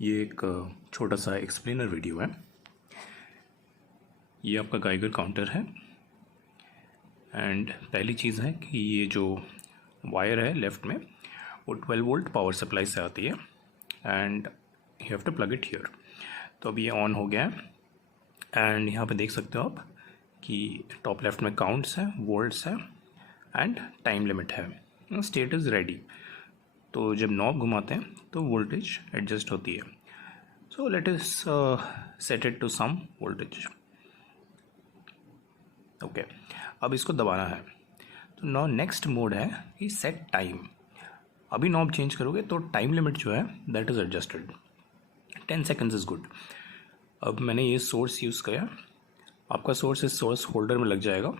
ये एक छोटा सा एक्सप्लेनर वीडियो है। ये आपका गाइगर काउंटर है एंड पहली चीज़ है कि ये जो वायर है लेफ़्ट में वो 12 वोल्ट पावर सप्लाई से आती है and you have to plug it here. तो अब ये ऑन हो गया है एंड यहाँ पे देख सकते हो आप कि टॉप लेफ़्ट में काउंट्स है, वोल्ट्स है एंड टाइम लिमिट है। State is ready. तो जब नॉब घुमाते हैं तो वोल्टेज एडजस्ट होती है। So let us set it to some voltage. Okay, अब इसको दबाना है। तो नाउ नेक्स्ट मोड है कि सेट टाइम। अभी नॉब चेंज करोगे तो टाइम लिमिट जो है that is adjusted. 10 seconds is good. अब मैंने ये सोर्स यूज़ किया। आपका सोर्स इस सोर्स होल्डर में लग जाएगा।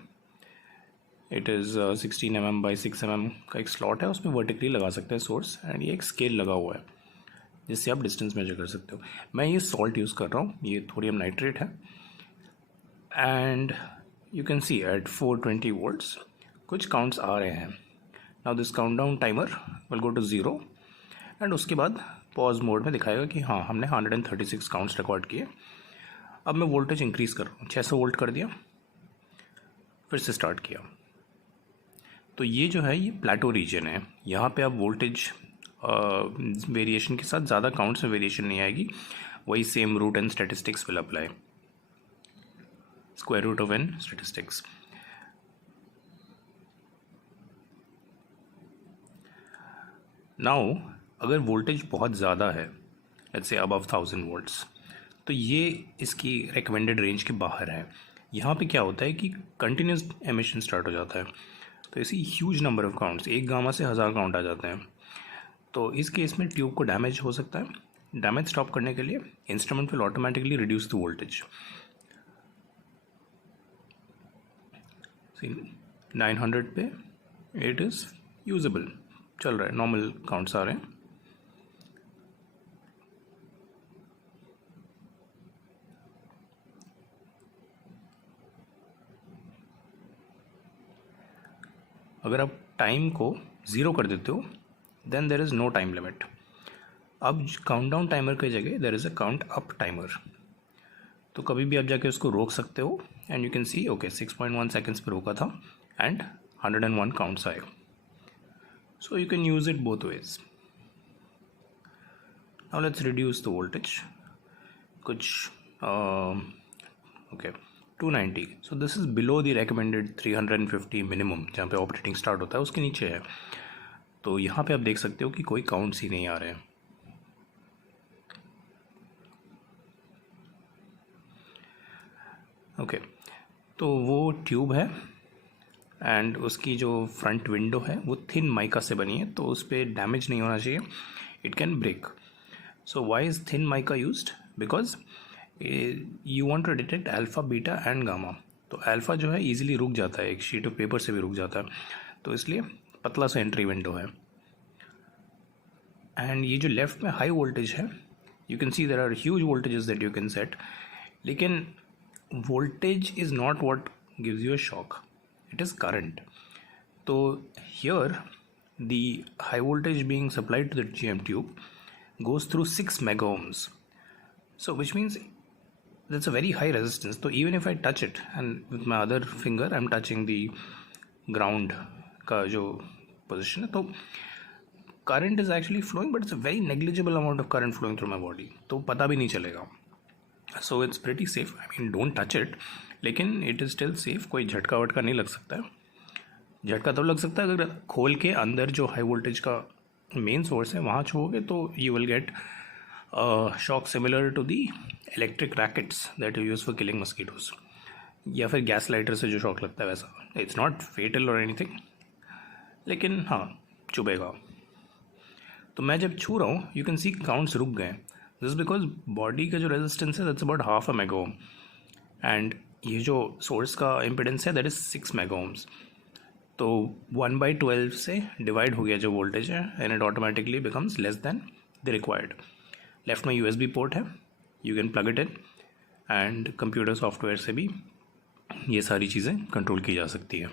It is 16 mm by 6 mm का एक स्लॉट है, उसमें वर्टिकली लगा सकते हैं सोर्स एंड ये एक स्केल लगा हुआ है जिससे आप डिस्टेंस मेजर कर सकते हो। मैं ये सॉल्ट यूज़ कर रहा हूँ, ये थोडियम नाइट्रेट है and you can see at 420 volts कुछ काउंट्स आ रहे हैं। Now this countdown timer will go to 0 and उसके बाद पॉज मोड में दिखाएगा कि हाँ हमने 136 काउंट्स रिकॉर्ड किए। अब मैं वोल्टेज इंक्रीज़ कर रहा हूँ, 600 वोल्ट कर दिया, फिर से स्टार्ट किया। तो ये जो है ये प्लेटो रीजन है। यहाँ पे आप वोल्टेज वेरिएशन के साथ ज़्यादा काउंट्स में वेरिएशन नहीं आएगी। वही same root and statistics will apply, square root of N statistics. Now अगर वोल्टेज बहुत ज़्यादा है, लेट्स से अबव 1000 वोल्ट्स, तो ये इसकी रिकमेंडेड रेंज के बाहर है। यहाँ पे क्या होता है कि कंटिन्यूस एमिशन स्टार्ट हो जाता है। तो ऐसी ह्यूज नंबर ऑफ काउंट्स, एक गामा से 1000 काउंट आ जाते हैं। तो इस केस में ट्यूब को डैमेज हो सकता है। डैमेज स्टॉप करने के लिए instrument will automatically reduce the voltage. 900 पे इट इज़ यूजेबल, चल रहा है, नॉर्मल काउंट्स आ रहे हैं। अगर आप टाइम को 0 कर देते हो then there is no time limit. अब काउंटडाउन टाइमर की जगह there is a count up timer. तो कभी भी आप जाके उसको रोक सकते हो and you can see okay 6.1 seconds पर रोका था एंड 101 काउंट्स आए। So you can use it both ways. Now let's reduce the voltage कुछ okay 290। So this is below the recommended 350 minimum, जहाँ पे ऑपरेटिंग स्टार्ट होता है उसके नीचे है। तो यहाँ पे आप देख सकते हो कि कोई काउंट्स ही नहीं आ रहे हैं। ओके, तो वो ट्यूब है एंड उसकी जो फ्रंट विंडो है वो थिन माइका से बनी है, तो उस पर डैमेज नहीं होना चाहिए, it can break. So why is thin mica used? Because you want to detect alpha, beta and gamma. तो अल्फ़ा जो है ईजिली रुक जाता है, एक शीट ऑफ पेपर से भी रुक जाता है, तो इसलिए पतला सा एंट्री विंडो है। एंड ये जो लेफ़्ट में हाई वोल्टेज है, you can see there are huge voltages that you can set, लेकिन voltage is not what gives you a shock, it is current. So here the high voltage being supplied to the GM tube goes through 6 mega ohms, so which means that's a very high resistance. So even if I touch it and with my other finger I'm touching the ground का जो position है, तो current is actually flowing but it's a very negligible amount of current flowing through my body, तो पता भी नहीं चलेगा। So it's pretty safe, I mean don't touch it, लेकिन इट इज़ स्टिल सेफ। कोई झटका वटका नहीं लग सकता है। झटका तब लग सकता है अगर खोल के अंदर जो हाई वोल्टेज का मेन सोर्स है वहाँ छूओगे, तो you will get shock similar to the electric rackets that you use for killing mosquitoes, या फिर गैस लाइटर से जो शॉक लगता है वैसा। इट्स नॉट फेटल और एनीथिंग, लेकिन हाँ चुभेगा। तो मैं जब छू रहा हूँ यू कैन सी काउंट्स रुक गए। दिस इज बिकॉज बॉडी का जो रेजिस्टेंस है that's about half a mega ohm and ये जो सोर्स का इम्पिडेंस है दैट इज़ 6 मेगा ओम्स। तो 1/12 से डिवाइड हो गया जो वोल्टेज है and it automatically becomes less than the required. Left में USB पोर्ट है, you can plug it in and computer software से भी ये सारी चीज़ें कंट्रोल की जा सकती है।